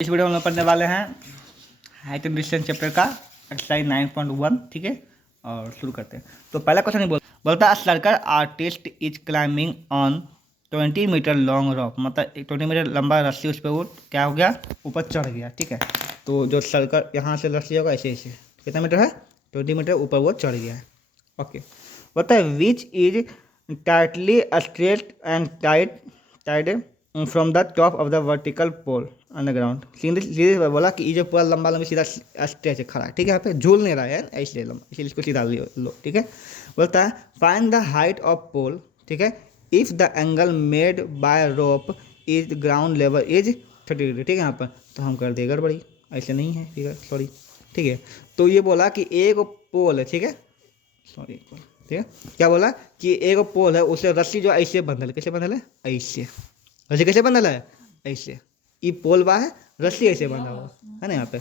इस वीडियो में हम लोग पढ़ने वाले हैं हाइट एंड डिस्टेंस चैप्टर का एक्सरसाइज 9.1। ठीक है, और शुरू करते हैं। तो पहला क्वेश्चन ही बोलता है circus artist is climbing on 20 metre long rock, मतलब 20 मीटर लंबा रस्सी उस पर वो क्या हो गया, ऊपर चढ़ गया। ठीक है, तो जो सर्कल यहाँ से रस्सी होगा ऐसे ऐसे कितना मीटर है, 20 मीटर ऊपर वो चढ़ गया है। ओके, बोलता है which is tightly straight and tied from the top of the vertical pole on the ground. सीधे बोला कि ये जो पूरा लंबा लंबी सीधा स्ट्रेच है, खड़ा है। ठीक है, यहाँ पे झूल नहीं रहा है, इसलिए लंबा, इसलिए इसको सीधा लो। ठीक है, बोलता है फाइंड द हाइट ऑफ पोल। ठीक है, if the angle made by rope is ground level is 30 degree. ठीक है, यहाँ पर तो हम कर देगा गड़बड़ी, ऐसे नहीं है फिगर, सॉरी। ठीक है, तो ये बोला कि एक पोल है। ठीक है, सॉरी, ठीक है, क्या बोला कि एक पोल है, उसे रस्सी जो ऐसे बंधल है, कैसे बंधल है, ऐसे। रस्सी कैसे बंधल है, ऐसे। ये पोल बा है, रस्सी ऐसे बंधा हुआ है ना। यहाँ पे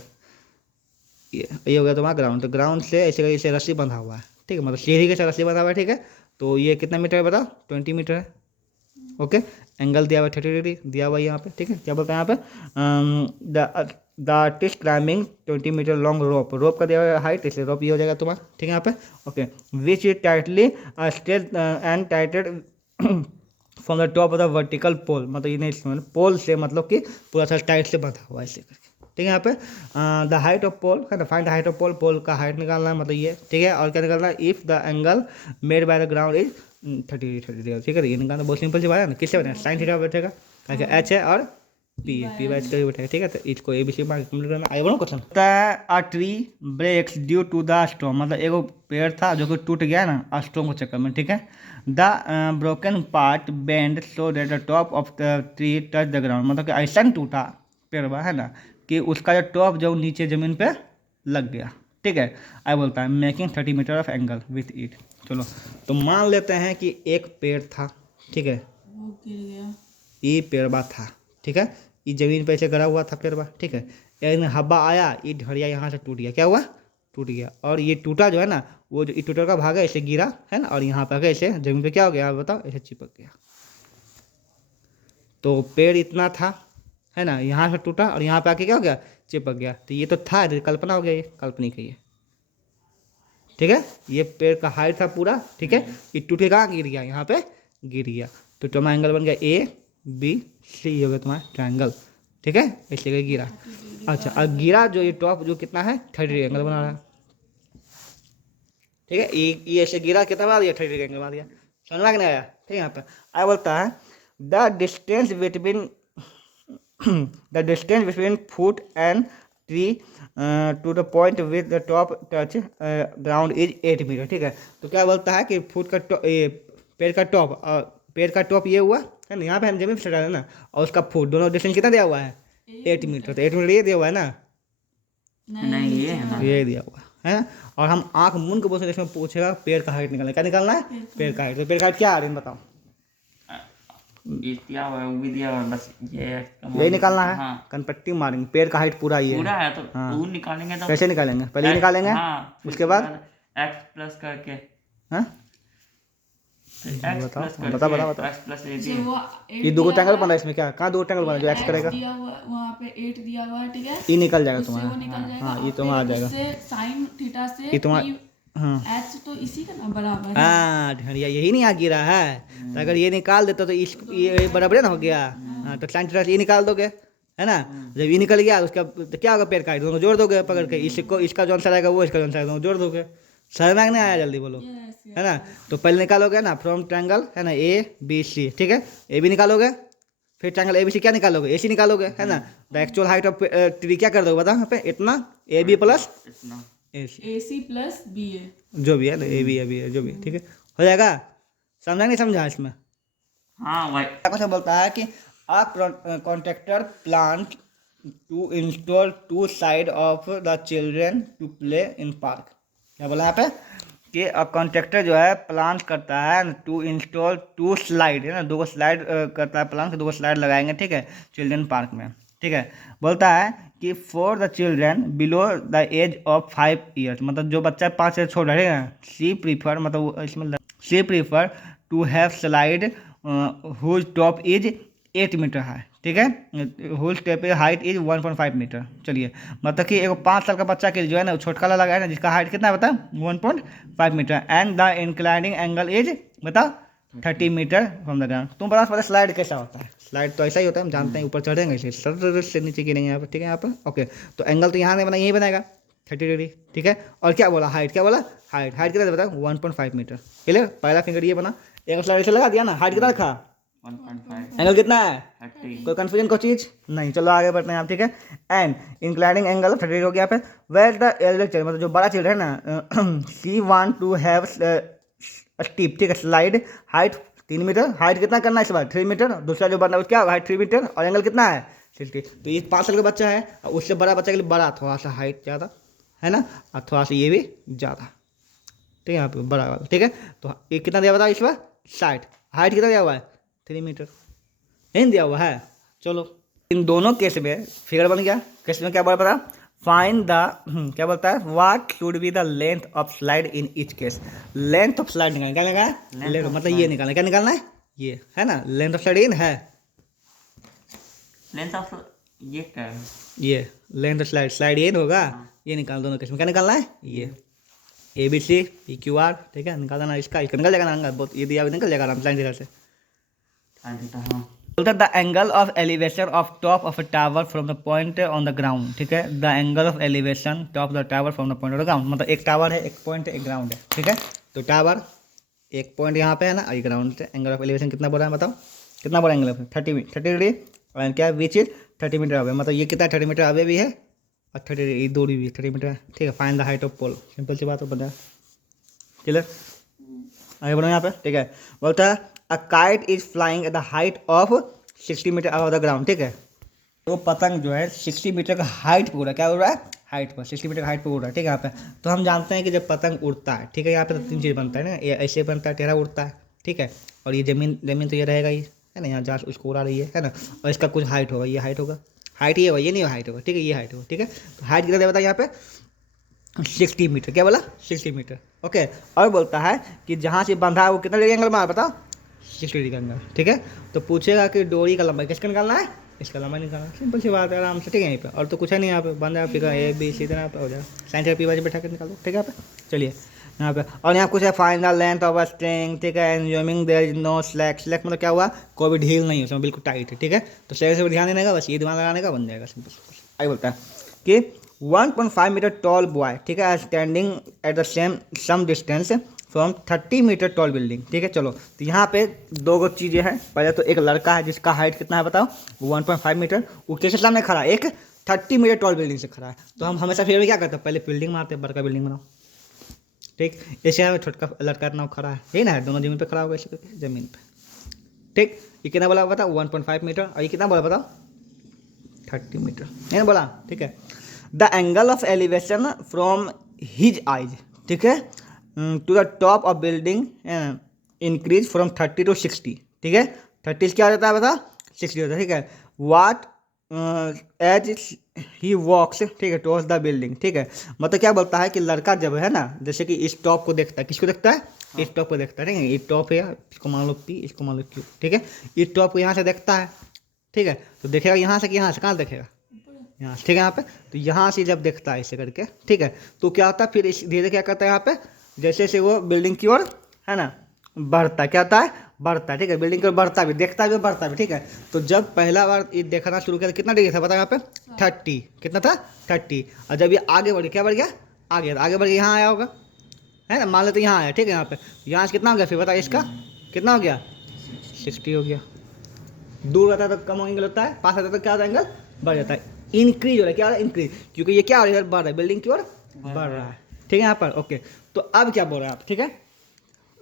ये हो गया तुम्हारा ग्राउंड, तो ग्राउंड से ऐसे ऐसे रस्सी बंधा हुआ है। ठीक है, मतलब सीढ़ी के साथ रस्सी बंधा हुआ है। ठीक है, तो ये कितना मीटर है बताओ, 20 मीटर है। ओके, एंगल दिया हुआ है 30 डिग्री दिया हुआ है यहाँ पे। ठीक है, क्या बोलते हैं यहाँ पे, the artist climbing 20 metre long rope. Rope का दिया हुआ हाइट, इसलिए रोप ये हो जाएगा तुम्हारा। ठीक है, यहाँ पे okay. Which is tightly straight and टाइटेड from the top of the vertical pole, मतलब ये नहीं, पोल से मतलब कि पूरा सा टाइट से बंधा हुआ है ऐसे करके। ठीक है, यहाँ पे द हाइट ऑफ पोल है ना, फाइंड द हाइट ऑफ पोल, पोल का हाइट निकालना है, मतलब ये। ठीक है, और क्या निकालना है, if the angle made by the ground is 30 degree. ठीक है, ये निकालना बहुत सिंपल सी बात है ना। किससे बनेगा, साइन थीटा बैठेगा, एच है और पी है, पी बाय एच करके बैठेगा। ठीक है, तो इसको A B C mark complete करना। आगे बढ़ो क्वेश्चन। होता है a tree breaks due to the storm, मतलब एगो पेड़ था जो कि टूट गया ना स्टॉर्म के चक्कर में। ठीक है, the broken part bend so that the top of the tree touch the ground, मतलब कि ऐसा टूटा पेड़वा है ना कि उसका जो टॉप जो नीचे ज़मीन पे लग गया। ठीक है, आई बोलता है making 30 meter of angle with it. चलो, तो मान लेते हैं कि एक पेड़ था। ठीक है, वो गिर गया, ये पेड़वा था। ठीक है, ये जमीन पे ऐसे गड़ा हुआ था पेड़वा। ठीक है, एक हवा आया, ये ढड़िया यहाँ से टूट गया। क्या हुआ, टूट गया। और ये टूटा जो है ना, वो जो टूटर का भाग है ऐसे गिरा है ना, और यहाँ पे आके ऐसे जमीन पे क्या हो गया बताओ, ऐसे चिपक गया। तो पेड़ इतना था है ना, यहाँ से टूटा और यहाँ पे आके क्या हो गया, चिपक गया। तो ये तो था, तो कल्पना हो गया, ये काल्पनिक है ये। ठीक है, ये पेड़ का हाइट था पूरा। ठीक है, ये टूट के कहाँ गिर गया, यहाँ पे गिर गया। तो तुम्हारा एंगल बन गया ए बी सी, हो गया तुम्हारा ट्रायंगल। ठीक है, इसलिए गिरा। अच्छा, अब गिरा जो ये टॉप जो कितना है, 30 एंगल बना रहा है। ठीक है, ये ऐसे गिरा, कितना बना दिया, 30 एंगल बना दिया। समझ में नहीं आया। ठीक है, यहाँ पे आया बोलता है the distance between the distance between foot and tree to the point with the top touch ground is 8 metre. ठीक है, तो क्या बोलता है कि फुट का पेड़ का टॉप, पेड़ का टॉप ये हुआ है ना, यहाँ पे हम जमीन पे चढ़ा है ना, और उसका फुट दोनों डिस्टेंस कितना दिया हुआ है, 8 मीटर। तो 8 मीटर ये दिया हुआ है ना, नहीं ये है ना, ये दिया हुआ है। और हम आंख मूंद के बोलते इसमें पूछेगा पेड़ का हाइट निकालना, क्या निकालना है, पेड़ का हाइट। तो पेड़ का हाइट क्या आ रही है बताओ, दिया हुआ है, वो भी दिया हुआ है, बस ये यही निकालना है। हाँ, कनपट्टी मारेंगे, पेड़ का हाइट पूरा ये पूरा है। है तो हाँ, वो निकालेंगे तो कैसे निकालेंगे, पहले ये निकालेंगे, हाँ, उसके बाद एक्स प्लस करके, हाँ एक्स बताओ प्लस बताओ बताओ बताओ। एक्स प्लस ए जैसे बी, वो ये दो ट्रायंगल बना है, इसमें क्या, कहाँ दो ट्रायंगल बना जो एक्स करेगा, दिया हुआ वहाँ पे 8 दिया हुआ है। ठीक है, ये निकल जाएगा उससे वो तुम्हारा। निकल जाएगा। हाँ, ये तुम्हारा आ जाएगा, उससे साइन थीटा से ये तुम्हारा। हाँ एच तो इसी का ना बराबर है। हाँ, ढड़िया यही नहीं आ गिरा है। तो अगर ये निकाल देते तो इस ये बराबर ना हो गया। हाँ, तो साइन थीटा से ये निकाल दोगे है ना। जब ये निकल गया उसका तो क्या होगा, पेड़ का हाइट दोनों जोड़ दोगे पकड़ के, इसको इसका जो आंसर आएगा वो इसका जो आंसर आएगा दोनों जोड़ दोगे। समझ में नहीं आया, जल्दी बोलो, है ना। तो पहले निकालोगे ना फ्रॉम ट्रायंगल है ना ए बी सी। ठीक है, ए बी निकालोगे, फिर ट्रायंगल ए बी सी क्या निकालोगे, ए सी निकालोगे है ना। The actual height of tree क्या कर दोगे बताओ, यहाँ पे इतना ए बी प्लस इतना ए सी, ए सी प्लस बी ए, जो भी है ना, ए बी है जो भी है। ठीक है, हो जाएगा। समझा नहीं समझा इसमें। हाँ भाई, कुछ बोलता है कि a contractor planned to install two side of the children to play in park। क्या बोला यहाँ पे कि कॉन्ट्रैक्टर जो है प्लान करता है टू इंस्टॉल टू स्लाइड, है ना, दो स्लाइड करता है प्लान, दो स्लाइड लगाएंगे। ठीक है, चिल्ड्रन पार्क में। ठीक है, बोलता है कि for the children below the age of 5 years, मतलब जो बच्चा 5 से छोटा है, सी प्रीफर, मतलब इसमें she prefer to have slide whose top is 8 metre है, ठीक है। Whole step height is 1.5 metre. चलिए, मतलब कि एक 5 साल का बच्चा के लिए जो है ना वो छोटका लगा है ना, जिसका हाइट कितना है बता, 1.5 metre, and the inclining angle is बता 30 मीटर फ्रॉम द ग्राउंड। तुम बता पहले स्लाइड कैसा होता है। स्लाइड तो ऐसा ही होता है, हम जानते हैं, ऊपर चढ़ेंगे इसे सर से नीचे गिरेंगे यहाँ पर, ठीक है, यहाँ पर ओके। तो एंगल तो यहाँ नहीं बना, यही बनाएगा 30 डिग्री, ठीक है। और क्या बोला, हाइट क्या बोला, हाइट कितना बता 1.5 मीटर। क्लियर, पहला फिंगर ये बना, एक स्लाइड से लगा दिया ना, हाइट कितना रखा, 1.5 एंगल कितना है, 30 कोई कंफ्यूजन को चीज नहीं। चलो आगे बढ़ते हैं आप, ठीक है। एंड इंक्लाइनिंग एंगल 30 हो गया पे, वेयर द एल्डर चाइल्ड मतलब जो बड़ा चिल्ड है ना, she want to have steep, ठीक है, स्लाइड हाइट 3 मीटर, हाइट कितना करना है इस बार 3 मीटर, दूसरा जो बनना है क्या हाइट 3 मीटर, और एंगल कितना है 60। तो ये 5 साल का बच्चा है, और उससे बड़ा बच्चा के लिए बड़ा थोड़ा सा हाइट ज़्यादा है ना, और थोड़ा सा ये भी ज़्यादा, ठीक है, यहाँ पे बड़ा वाला, ठीक है। तो ये कितना दिया बताओ इस बार 60, हाइट कितना दिया हुआ है 3 मीटर, नहीं दिया हुआ है। चलो इन दोनों केस में फिगर बन गया। केस में क्या बोला पता, फाइंड द क्या बोलता है, what should be the length of slide in each case. Length of slide निकालना, क्या निकालना है, मतलब ये निकालना, क्या निकालना है, ये है ना, लेंथ ऑफ स्लाइड इन है, लेंथ ऑफ ये क्या है, ये लेंथ ऑफ स्लाइड इन होगा, ये निकाल दोनों केस में, क्या निकालना है, ये ABC PQR, ठीक है, निकालना इसका निकल जाएगा ना, बहुत ये दिया निकल जाएगा आराम से से। हाँ बोलता है the angle of elevation of top of a tower from the point on the ground, ठीक है, the angle of elevation top the tower from the point of the ground, मतलब एक टावर है, एक पॉइंट है, एक ग्राउंड है, ठीक है। तो टावर एक पॉइंट यहाँ पे है ना, और ग्राउंड से एंगल ऑफ एलिवेशन कितना बोल रहा है बताओ, कितना बोला एंगल ऑफ 30 डिग्री, और क्या विच इज 30 मीटर अवे, मतलब ये कितना 30 मीटर अवे भी है, और 30 डिग्री दूरी भी 30 मीटर है, ठीक है। Find the height of pole, simple सी बात हो बता, क्लियर, आगे बढ़ो यहाँ पे, ठीक है। बोलता है a kite is flying at the height of 60 metre above the ground, ठीक है। तो पतंग जो है 60 मीटर का हाइट पे उड़ रहा है, क्या उड़ रहा है, हाइट पर 60 मीटर का हाइट पे उड़ रहा है, ठीक है। यहाँ पे तो हम जानते हैं कि जब पतंग उड़ता है, ठीक है, यहाँ पे तो 3 चीज़ बनता है ना, ये ऐसे बनता है, टेढ़ा उड़ता है, ठीक है, और ये जमीन तो ये रहेगा ही है ना, यहाँ जहाँ उसको उड़ा रही है ना, और इसका कुछ हाइट होगा, ये हाइट होगा, हाइट ये होगा, ये नहीं हाइट होगा, ठीक है, ये हाइट होगा, ठीक है। तो हाइट कितना दे बताया यहाँ पे 60 मीटर, क्या बोला 60 मीटर, ओके। और बोलता है कि जहाँ से बंधा है वो कितना डिग्री एंगल मार बताओ 60 डिग्री का एंगल, ठीक है। तो पूछेगा कि डोरी का लंबाई किसका निकालना है, इसका लंबाई निकालना, सिंपल सी बात है, आराम से, ठीक है। यहीं पे और तो कुछ है नहीं, यहाँ पे बंधा फिगर ABC यहाँ पे हो जाएगा, साइन थीटा P बैठा के निकाल दो, ठीक है। यहाँ पे चलिए यहाँ पे, और यहाँ कुछ है find the length of a string, ठीक है, assuming there is no slack, slack मतलब क्या हुआ, कोई भी ढील नहीं है उसमें, बिल्कुल टाइट है, ठीक है। तो स्लैक से ध्यान देने का, बस ये दिमाग लगाने का, बन जाएगा सिंपल। आगे बोलता है कि 1.5 मीटर टॉल बॉय, ठीक है, standing at the some distance from 30 metre tall building, ठीक है। चलो तो यहाँ पे दो चीज़ें हैं, पहले तो एक लड़का है जिसका हाइट कितना है बताओ 1.5 मीटर, वो किसके सामने खड़ा है, एक 30 मीटर टॉल बिल्डिंग से खड़ा है। तो हम हमेशा फिर भी क्या करते हैं, पहले बिल्डिंग मारते हैं, बड़का बिल्डिंग बनाओ, ठीक। ऐसे यहाँ छोटका लड़का इतना खड़ा है, यही ना है, दोनों जमीन पे खड़ा होगा ऐसे करके जमीन पे, ठीक। ये कितना बोला बताओ 1.5 मीटर, और ये कितना बोला बताओ 30 मीटर, नहीं बोला, ठीक है। The angle of elevation from his eyes, ठीक है, to the top of building increase from 30 to 60, ठीक है। 30 क्या होता है बता 60 होता है, ठीक है। वाट एज ही वॉक्स, ठीक है, टुवर्ड्स द बिल्डिंग, ठीक है। मतलब क्या बोलता है कि लड़का जब है ना, जैसे कि इस टॉप को देखता है, किसको देखता है, इस टॉप को देखता है, ठीक है, ये टॉप है, इसको मान लो P, इसको मान लो Q, ठीक है। इस टॉप को यहाँ से देखता है, ठीक है, तो देखेगा यहाँ से कि यहाँ से कहाँ देखेगा, यहाँ से, ठीक है। यहाँ पे तो यहाँ से जब देखता है ऐसे करके, ठीक है, तो क्या होता है फिर इस धीरे क्या करता है यहाँ पे, जैसे जैसे वो बिल्डिंग की ओर है ना बढ़ता है, क्या होता है, बढ़ता है, ठीक है, बिल्डिंग की ओर बढ़ता भी, देखता भी, बढ़ता भी, ठीक है। तो जब पहला बार ये देखना शुरू किया तो कितना डिग्री था पता है यहाँ पे 30, कितना था 30, और जब ये आगे बढ़ गया, क्या बढ़ गया, आगे बढ़ गया, यहाँ आया होगा, है ना, मान लो तो यहाँ आया, ठीक है। यहाँ पे यहाँ से कितना हो गया फिर बताइए, इसका कितना हो गया 60 हो गया। दूर रहता है तो कम एंगल होता है, पास रहता है तो क्या होता है, एंगल बढ़ जाता है, इंक्रीज हो रहा है, क्या हो रहा है, इंक्रीज, क्योंकि ये क्या हो रहा है, बढ़ रहा है, बिल्डिंग की ओर बढ़ रहा है, ठीक है। यहाँ पर ओके, तो अब क्या बोल रहे हैं आप, ठीक है,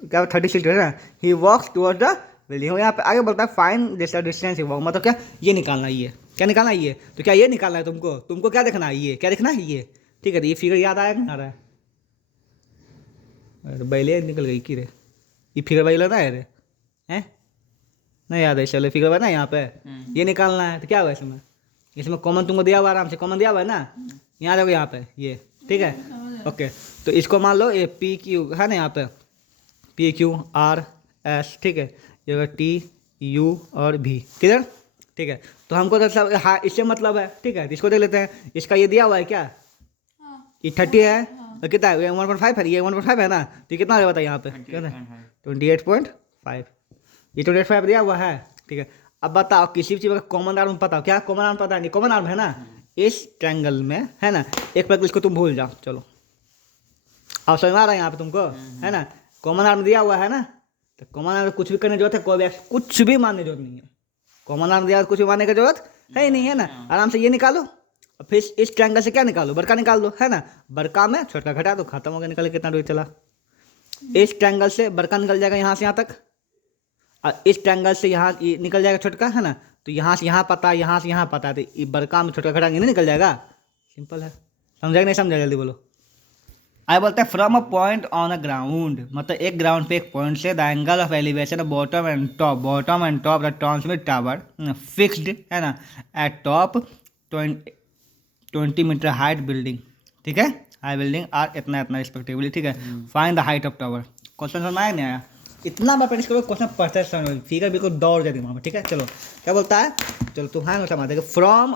क्या 30 फीट है ना, ही वॉक्स टुवर्ड्स द बिल्डिंग, यहाँ पे आगे बोलता है find this distance he walk, मतलब क्या ये निकालना है, ये क्या निकालना है, ये तो क्या ये निकालना है तुमको क्या देखना है, ये क्या देखना है, ये, ठीक है। तो ये फिगर याद आया नहीं आ रहा है, अरे बैले निकल गई की रे, ये फिगर बैल लगा है रे, हैं नहीं याद है, चलो फिगर बना यहाँ पे, ये निकालना है, तो क्या हुआ इसमें कॉमन तुमको दिया हुआ, आराम से कॉमन दिया हुआ है ना, यहाँ देखो यहाँ पे ये, ठीक है, ओके। तो इसको मान लो ये PQ है ना, यहाँ पे PQRS, ठीक है, ये T U और V, किधर ठीक है, तो हमको तो सब हाँ इससे मतलब है, ठीक है, इसको देख लेते हैं। इसका ये दिया हुआ है क्या, हाँ ये 30 है और कितना है, ये 1.5 है, ये 1.5 है ना, तो ये कितना हो बताइए यहाँ पे, कितना है 28.5, ये 28.5 दिया हुआ है, ठीक है। अब बताओ किसी भी चीज़ का कॉमन आर्म बताओ, क्या कॉमन आर्म पता नहीं, कॉमन आर्म है ना इस ट्रायंगल में, है ना। एक बार इसको तुम भूल जाओ, चलो अब समझ में आ रहा है यहाँ पे तुमको, है ना। कॉमन आर्म दिया हुआ है ना, तो कॉमन आर्म कुछ भी करने की जरूरत है, कोई भी कुछ भी मानने की जरूरत नहीं है। कॉमन आर्म दिया कुछ भी मानने की जरूरत है ही नहीं, है ना। आराम से ये निकालो और फिर इस ट्रायंगल से क्या निकालो, बड़का निकाल दो, है ना। बड़का में छोटा घटा दो, खत्म हो गया, निकल कितना दूर चला। इस ट्रायंगल से बड़का निकल जाएगा यहाँ से यहाँ तक, और इस ट्रायंगल से यहाँ निकल जाएगा छोटका, है ना। तो यहाँ से यहाँ पता है, यहाँ से यहाँ पता है, तो ये बड़का में छोटका घटाएंगे नहीं निकल जाएगा, सिंपल है। समझा कि नहीं समझा, जल्दी बोलो। आगे बोलते हैं from a point on a ground, मतलब एक ग्राउंड पे एक पॉइंट से the angle of elevation bottom and top the transmit tower fixed, है ना, at top 20 metre height building, ठीक है। हाई बिल्डिंग आर इतना इतना रिस्पेक्टिवली, ठीक है। Find the height of tower. Question समझ में आया नहीं आया, इतना बार प्रैक्टिस करो, क्वेश्चन पढ़ते समझ, फिगर बिल्कुल दौड़ जाए दिमाग में, ठीक है। चलो क्या बोलता है, चलो तुम हाँ समझ देगा, from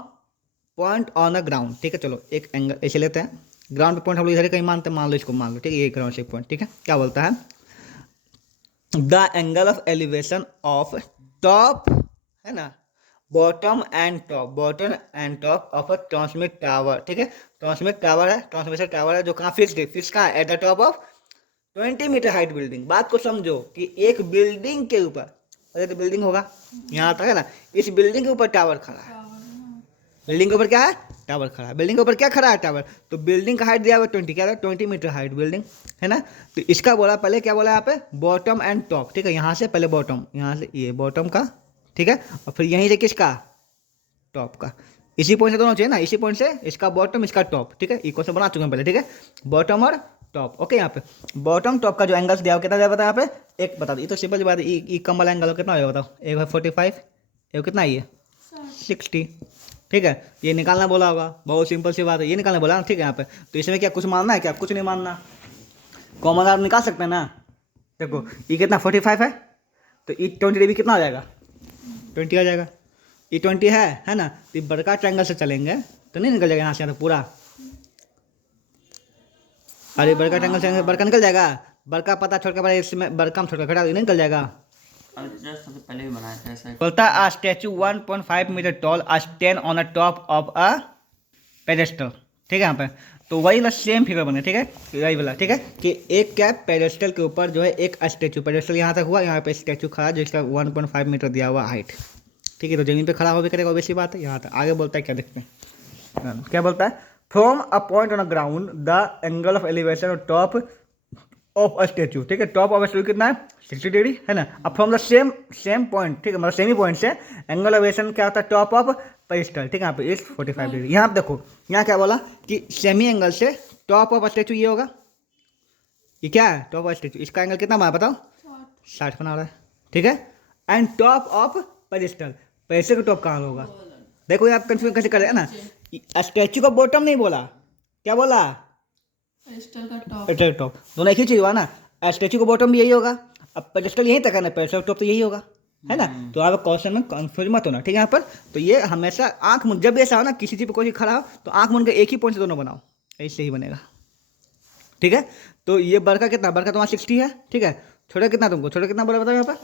point on a ground, ठीक है। चलो एक एंगल ऐसे लेते हैं, ग्राउंड पे पॉइंट हम लोग इधर कहीं मानते हैं, मान लो इसको, मान लो, ठीक है, ये ग्राउंड से पॉइंट, ठीक है। क्या बोलता है, the angle of elevation of top, है ना, bottom and top of a transmit tower, ठीक है। ट्रांसमिट टावर है, ट्रांसमिशन टावर है जो कहाँ फिक्स्ड है, फिक्स कहाँ है, at the top of 20 metre height building. बात को समझो कि एक बिल्डिंग के ऊपर, अरे तो बिल्डिंग होगा यहाँ तक, है ना, इस बिल्डिंग के ऊपर टावर खड़ा है, बिल्डिंग के ऊपर क्या है, टावर खड़ा है। बिल्डिंग के ऊपर क्या खड़ा है, टावर। तो बिल्डिंग का हाइट दिया हुआ 20, क्या है 20 मीटर हाइट बिल्डिंग, है ना। तो इसका बोला पहले, क्या बोला यहाँ पे, बॉटम एंड टॉप, ठीक है। यहाँ से पहले बॉटम, यहाँ से ये बॉटम का, ठीक है, और फिर यहीं से किसका, टॉप का। इसी पॉइंट से दोनों चाहिए ना, इसी पॉइंट से इसका बॉटम इसका टॉप, ठीक है। इक्वेशन बना चुके हैं पहले, ठीक है, बॉटम और टॉप, ओके। यहाँ पे बॉटम टॉप का जो एंगल्स दिया हुआ कितना दिया, बताया यहाँ पे, एक बता दो, ये तो सिंपल सी बात है, ये कम वाला एंगल कितना होगा बताओ, एक है 45, एक कितना है ये 60, ठीक है। ये निकालना बोला होगा, बहुत सिंपल सी बात है, ये निकालना बोला ना, ठीक है। यहाँ पे तो इसमें क्या कुछ मानना है क्या, कुछ नहीं मानना, कॉमन आर्म निकाल सकते हैं ना। देखो ये कितना 45 है, तो ये 20 डिग्री कितना आ जाएगा, 20 आ जाएगा। ये 20 है ना, तो बड़का ट्रायंगल से चलेंगे तो नहीं निकल जाएगा यहाँ से, यहाँ तो पूरा, अरे बड़का ट्रायंगल से बड़का निकल जाएगा, बड़का पता छोड़कर बड़ा, इसमें बड़का में छोड़कर घटा नहीं निकल जाएगा। जस्ट पहले भी बनाया था ऐसा। बोलता है a statue 1.5 metre tall stand on a top of a pedestal, ठीक है। यहाँ पे तो वही वाला सेम फिगर बने, ठीक है, वही वाला, ठीक है, कि एक क्या पेडेस्टल के ऊपर जो है एक स्टैचू, पेडेस्टल यहाँ तक हुआ, यहाँ पे स्टैचू खड़ा जिसका 1.5 मीटर दिया हुआ हाइट, ठीक है। तो जमीन पे खड़ा हो भी करेगा, वैसी बात है। यहाँ तक आगे बोलता है, क्या देखते हैं, क्या बोलता है, from a point on a ground the angle of elevation of top of a statue, ठीक है। टॉप ऑफ स्टैचू कितना है 60 डिग्री, है ना। अब फ्रॉम द सेम पॉइंट, ठीक है, मतलब सेम ही पॉइंट से एंगल ऑफ एलिवेशन क्या होता है, टॉप ऑफ पेडेस्टल, ठीक है। यहाँ पे इस 45 डिग्री, यहाँ पे देखो, यहाँ क्या बोला कि सेमी एंगल से टॉप ऑफ स्टैचू ये होगा, ये क्या है, टॉप ऑफ स्टैचू, इसका एंगल कितना बना बताओ, 60 बना रहा है, ठीक है। एंड टॉप ऑफ पेडेस्टल, पैसे का टॉप कहाँ होगा, देखो ये आप कंफ्यूज कैसे कर रहे हैं ना, स्टैचू का बॉटम नहीं बोला, क्या बोला, पेस्टल का टॉप, पेडेस्टल टॉप, दोनों एक ही चीज हुआ ना। स्टैचू का बॉटम भी यही होगा, अब पेडेस्टल यहीं तक है ना, पेडेस्टल टॉप तो यही होगा, है ना। तो आप क्वेश्चन में कंफ्यूज मत होना, ठीक है। यहाँ पर तो ये हमेशा आंख मुन, जब भी ऐसा हो ना किसी चीज पे कोई चीज खड़ा हो तो आंख मुन के एक ही पॉइंट से दोनों बनाओ, ऐसे ही बनेगा, ठीक है। तो ये बड़का कितना, बड़का तुम्हारा 60 है, ठीक है। छोटा कितना तुमको, छोटा कितना बोला बताओ यहाँ पर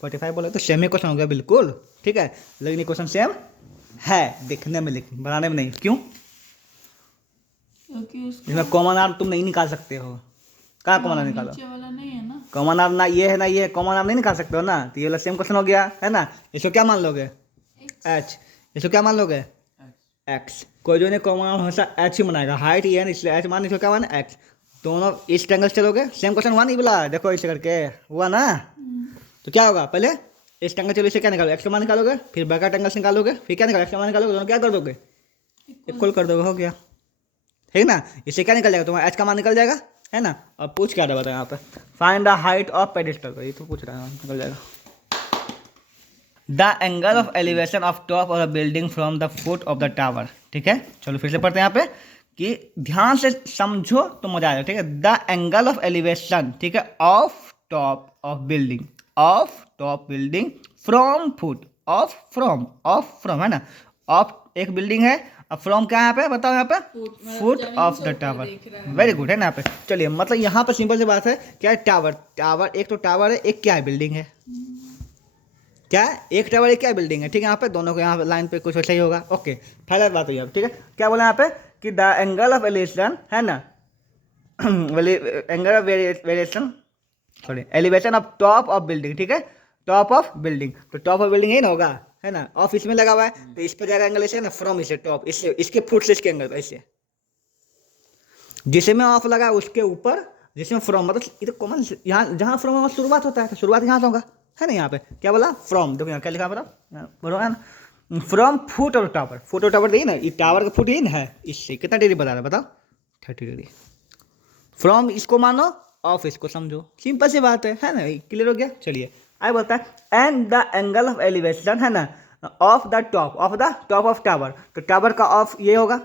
45 बोला, तो सेम ही क्वेश्चन हो गया बिल्कुल, ठीक है। लेकिन ये क्वेश्चन सेम है देखने में, लेकिन बनाने में नहीं, क्यों, क्योंकि उसका इसमें कॉमन आर्म तुम नहीं निकाल सकते हो, कहाँ कॉमन आर्म निकालो, नीचे वाला नहीं है ना, कॉमन आर्म ना ये है ना, ये कॉमन आर्म नहीं निकाल सकते हो ना। तो ये वाला सेम क्वेश्चन हो गया, है ना। इसको क्या मान लोगे, एच, इसको क्या मान लोगे, एक्स। कोई जो नहीं कॉमन आर्म हमेशा एच ही बनाएगा, हाइट ये है ना, इसलिए एच मान, इसको क्या माना एक्स। दोनों इस ट्रायंगल से चलोगे, सेम क्वेश्चन हुआ नहीं बोला, देखो इसे करके हुआ ना। तो क्या होगा, पहले इस ट्रायंगल चलो, इसे क्या निकालोगे, एक्स का मान निकालोगे, फिर बड़का ट्रायंगल से निकालोगे, फिर क्या निकालोगे, एक्स का मान निकालोगे, दोनों क्या कर दोगे, इक्वल कर दोगे, हो गया, ठीक ना। इससे क्या निकल जाएगा तुम्हारा, एच का मान निकल जाएगा, है ना। अब पूछ क्या रहा बताओ यहाँ पे, find the height of pedestal, ये तो पूछ रहा है, निकल जाएगा। The angle of elevation of top of the building from the foot of the tower, ठीक है। चलो फिर से पढ़ते हैं यहाँ पे, कि ध्यान से समझो तो मजा आएगा, ठीक है। द एंगल ऑफ एलिवेशन, ठीक है, of top of building from foot of from है ना, ऑफ एक बिल्डिंग है, अब फ्रॉम क्या है यहाँ पे बताओ, यहाँ पे foot of the tower. Very good है ना यहाँ पे। चलिए मतलब यहाँ पे सिंपल सी बात है, क्या है टावर एक तो टावर है, एक क्या है बिल्डिंग है, क्या है एक टावर एक क्या है बिल्डिंग है, ठीक है। यहाँ पे दोनों को यहाँ पे लाइन पे कुछ वैसा ही होगा। ओके फाइनल बात हुई अब, ठीक है। क्या बोला यहाँ पे कि द एंगल ऑफ एलिवेशन है ना, angle of variation sorry elevation of top of building, ठीक है, टॉप ऑफ बिल्डिंग, तो टॉप ऑफ बिल्डिंग ही ना होगा है ना, ऑफ इसमें लगा हुआ है तो इस पर जाएगा एंगल ऐसे ना, फ्रॉम इसे टॉप इससे इसके फुट से इसके एंगल ऐसे, जिसमें ऑफ लगा है उसके ऊपर, जिसमें फ्रॉम मतलब ये तो कॉमन, यहाँ जहाँ फ्रॉम शुरुआत होता है तो शुरुआत यहाँ से होगा है ना। यहाँ पे क्या बोला फ्रॉम, देखो यहाँ क्या लिखा बताओ, बोलो है ना, फ्रॉम फुट और टावर, फुट और टावर देखिए ना, ये टावर का फुट यही ना है, इससे कितना डिग्री बता रहा है बताओ, 30 डिग्री। फ्रॉम इसको मानो, ऑफ इसको समझो, सिंपल सी बात है ना, क्लियर हो गया। चलिए आगे बोलता है and the angle of elevation है ना, of the top of tower, तो टावर का ऑफ ये होगा,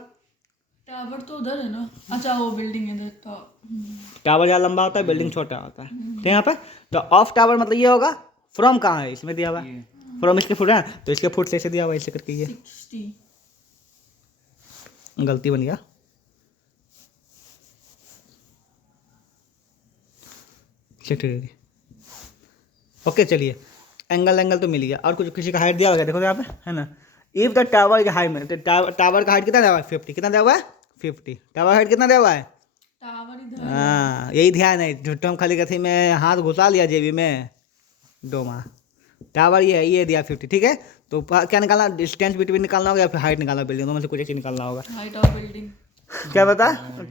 टावर तो उधर है ना, अच्छा वो बिल्डिंग है इधर तो। टावर ज़्यादा लंबा होता है, बिल्डिंग छोटा होता है, तो यहाँ पे तो ऑफ टावर मतलब ये होगा, फ्रॉम कहाँ है इसमें दिया हुआ है, फ्रॉम इसके फुट है तो इसके फुट से ऐसे दिया हुआ है, ऐसे करके ये 60 गलती बन गया, 60 डिग्री। ओके चलिए एंगल तो मिल गया, और कुछ किसी का हाइट दिया हुआ है देखो यहाँ पे है ना, इफ द टावर की हाइट में, तो टावर का हाइट कितना दिया हुआ है 50, कितना दिया हुआ है 50, टावर हाइट कितना दिया हुआ है, टावर इधर हाँ यही ध्यान है, झुट्टम खाली कथी में हाथ घुसा लिया जेबी में डोमा, टावर ये दिया 50, ठीक है। तो क्या निकालना, डिस्टेंस बिटवीन निकालना होगा या फिर हाइट निकालना, बिल्डिंग दोनों में से कुछ एक चीज निकालना होगा। हाइट ऑफ बिल्डिंग क्या बता,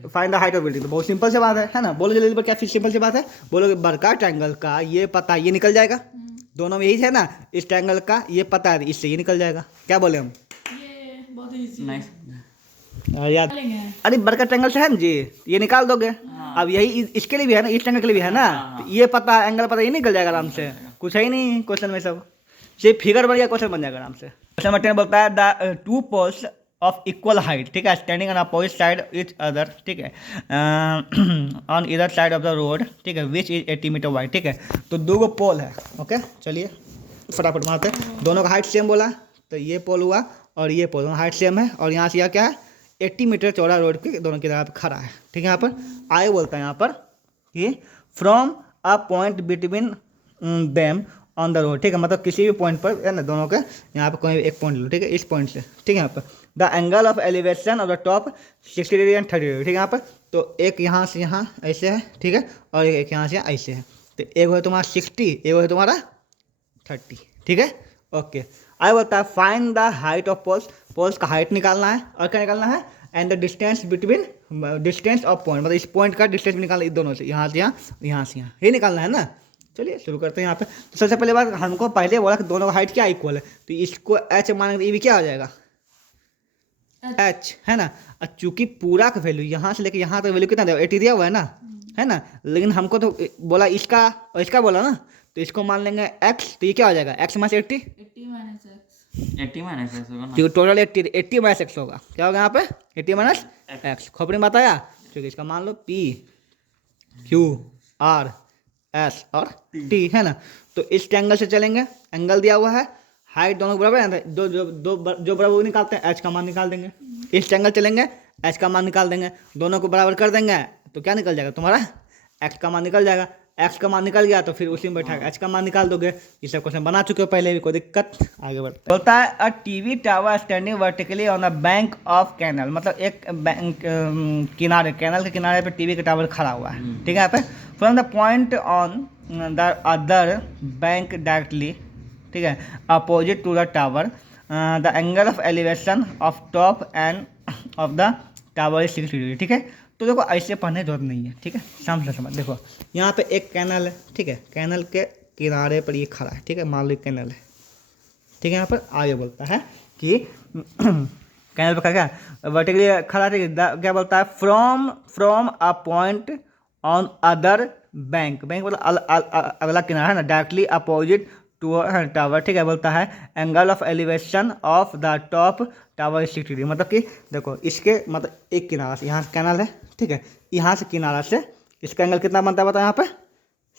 find the height of building, तो बहुत सिंपल सी बात है ना, बोलो जल्दी पर, क्या सिंपल सी बात है, बोलोगे बड़का ट्रायंगल का ये पता ये निकल जाएगा, दोनों में यही है ना, इस ट्रायंगल का ये पता है इससे ये निकल जाएगा, क्या बोले हम, ये बहुत इजी है। नाइस। याद, लेंगे अरे बड़का ट्रायंगल से है ना जी, ये निकाल दोगे, अब यही इसके लिए भी है ना, इस ट्रायंगल के लिए भी है ना, तो ये पता एंगल पता ये निकल जाएगा आराम से, कुछ है ही नहीं क्वेश्चन में, सब सिर्फ फिगर बन गया क्वेश्चन बन जाएगा आराम से। क्वेश्चन नंबर 10 बोलता है the two poles of equal height, ठीक है, standing on opposite side each other, ठीक है, ऑन इधर साइड ऑफ द रोड, ठीक है, विच इज 80 मीटर वाइड, ठीक है। तो दो गो पोल है, ओके चलिए फटाफट मारते हैं, दोनों का हाइट सेम बोला, तो ये पोल हुआ और ये पोल, दोनों हाइट सेम है, और यहाँ से यह क्या है 80 मीटर चौड़ा रोड के दोनों की तरह पे खड़ा है, ठीक है। यहाँ पर आगे बोलता है यहाँ पर कि from a point between them on the road, ठीक है, मतलब किसी भी पॉइंट पर है ना, दोनों के यहाँ पे कोई एक पॉइंट लो, ठीक है, इस पॉइंट से, ठीक है, यहाँ पर the angle of elevation of the top 60 degree and 30 degree, ठीक है। यहाँ पर तो एक यहाँ से यहाँ ऐसे है, ठीक है, और एक यहाँ से ऐसे है, तो एक है तुम्हारा 60, एक है तुम्हारा 30, ठीक है। ओके आगे बोलता है find the height of poles, poles का हाइट निकालना है, और क्या निकालना है, and the distance between, distance of point मतलब इस पॉइंट का डिस्टेंस भी निकालना, इस दोनों से, यहाँ से यहाँ, यहाँ से यहाँ, ये निकालना है ना। चलिए शुरू करते हैं यहाँ पे। तो सबसे पहले बात, हमको पहले बोला कि दोनों का हाइट क्या इक्वल है, तो इसको एच मानेंगे तो ये भी क्या हो जाएगा एच, है ना। और चूंकि पूरा का वैल्यू यहाँ से लेके यहाँ तक वैल्यू कितना दिया, 80 दिया हुआ है ना, लेकिन हमको तो बोला इसका और इसका बोला ना, तो इसको मान लेंगे एक्स, तो ये क्या हो जाएगा एक्स माइनस 80, 80 माइनस एक्स होगा ना, क्योंकि टोटल 80 माइनस एक्स होगा, क्या होगा यहाँ पे 80 माइनस एक्स, खोपड़ी में बताया, क्योंकि इसका मान लो पी क्यू आर एस और टी, है ना। तो इस ट्रायंगल से चलेंगे, एंगल दिया हुआ है, हाइट दोनों बराबर है, जो बराबर वो निकालते हैं, एच का मान निकाल देंगे, इस ट्रायंगल चलेंगे, एच का मान निकाल देंगे, दोनों को बराबर कर देंगे, तो क्या निकल जाएगा तुम्हारा एक्स का मान निकल जाएगा, एक्स का मान निकल गया तो फिर उसी में बैठा एच का मान निकाल दोगे। ये सब क्वेश्चन बना चुके हो पहले भी, कोई दिक्कत, आगे बढ़ते हैं। बोलता है a TV tower standing vertically on the bank of canal, मतलब एक किनारे, कैनल के किनारे पे टीवी का टावर खड़ा हुआ है, ठीक है। यहाँ पे from the point on the other bank directly, ठीक है, opposite to the tower, the angle of elevation of top and of the tower is 60 degree, ठीक है। तो देखो ऐसे पढ़ने की जरूरत नहीं है, ठीक है, समझ देखो यहाँ पे एक कैनल है, ठीक है, कैनल के किनारे पर ये खड़ा है, ठीक है, मान लो कैनल है, ठीक है। यहाँ पर आगे बोलता है कि कैनल पर क्या वर्टिकली खड़ा है, क्या बोलता है from a point on other bank, bank मतलब अगला किनारा है ना, डायरेक्टली अपोजिट टू टावर, ठीक है। बोलता है angle of elevation of the top tower 60 degree, मतलब कि देखो इसके मतलब एक किनारा से यहाँ से कैनल है, ठीक है, यहाँ से किनारा से इसका एंगल कितना बनता है बताओ यहाँ पे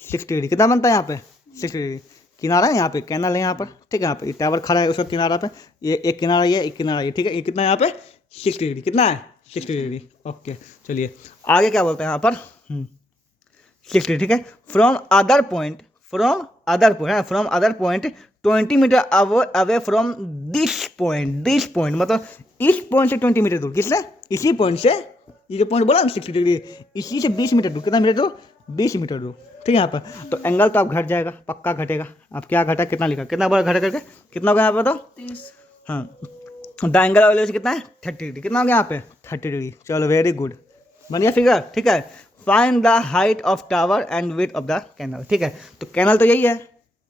60 डिग्री, कितना बनता है यहाँ पे 60 डिग्री, किनारा है यहाँ पे, कैनल है यहाँ पर, ठीक है। यहाँ पे ये टावर खड़ा है उसका किनारा पे, ये एक किनारा ये, एक किनारा ये, ठीक है। ये कितना है यहाँ पे 60 डिग्री, कितना है 60 डिग्री। ओके चलिए आगे क्या बोलते हैं यहाँ पर 60, ठीक है। From other point, from other point है, from other point 20 metre away from this point मतलब इस पॉइंट से 20 मीटर दूर, किससे, इसी पॉइंट से, ये जो पॉइंट बोला ना 60 डिग्री, इसी से 20 मीटर दूर, कितना मीटर दूर 20 मीटर दूर, ठीक है। यहाँ पर तो एंगल तो आप घट जाएगा, पक्का घटेगा। अब क्या घटा, कितना लिखा, कितना बड़ा घटा करके कितना हो गया यहाँ पर, बताओ 30। हाँ द एंगल ऑफ एलिवेशन कितना है 30 डिग्री, कितना हो गया यहाँ पे 30 डिग्री। चलो वेरी गुड, बन गया फिगर, ठीक है। Find the height of tower and width of the canal, ठीक है। तो कैनल तो यही है,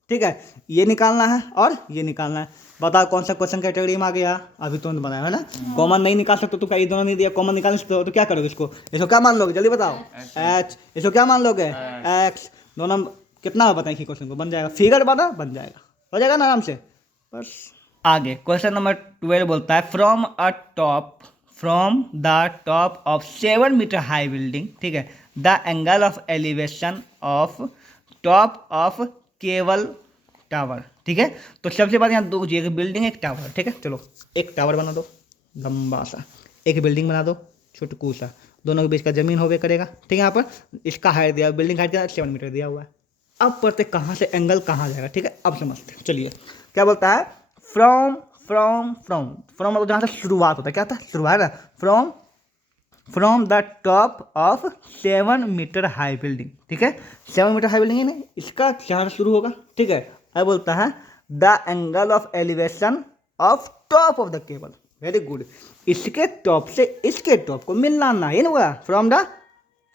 ठीक है, ये निकालना है और ये निकालना है। बताओ कौन सा क्वेश्चन कैटेगरी में आ गया, अभी तुरंत बनाया है ना। कॉमन नहीं निकाल सकते तो क्या, ये दोनों नहीं दिया, कॉमन निकाल सकते हो तो क्या करोगे, इसको क्या मान लोगे, जल्दी बताओ, एच, इसको क्या मान लोगे एक्स, दोनों कितना बताएं कि क्वेश्चन को बन जाएगा, फिगर बन जाएगा, हो जाएगा ना आराम से। बस आगे क्वेश्चन नंबर 12 बोलता है from the top of 7 metre high building, ठीक है, the angle of elevation of top of cable tower, ठीक है। तो सबसे बात यहाँ दो, एक बिल्डिंग एक टावर, ठीक है। चलो एक टावर बना दो लंबा सा, एक बिल्डिंग बना दो छोटकू सा, दोनों के बीच का जमीन होवे करेगा, ठीक है। यहाँ पर इसका हाइट दिया, बिल्डिंग हाइट दिया 7 मीटर दिया हुआ है। अब पढ़ते कहाँ से एंगल कहाँ जाएगा, ठीक है, अब समझते हैं। चलिए क्या बोलता है, फ्रॉम मतलब जहाँ से शुरुआत होता है, क्या था शुरुआत है, from the top of 7 metre high building, ठीक है। 7 मीटर हाई बिल्डिंग है ना, इसका जहाँ शुरू होगा, ठीक है। अब बोलता है the angle of elevation of top of the cable, very good, इसके टॉप से इसके टॉप को मिलाना, ये ना हुआ फ्रॉम द,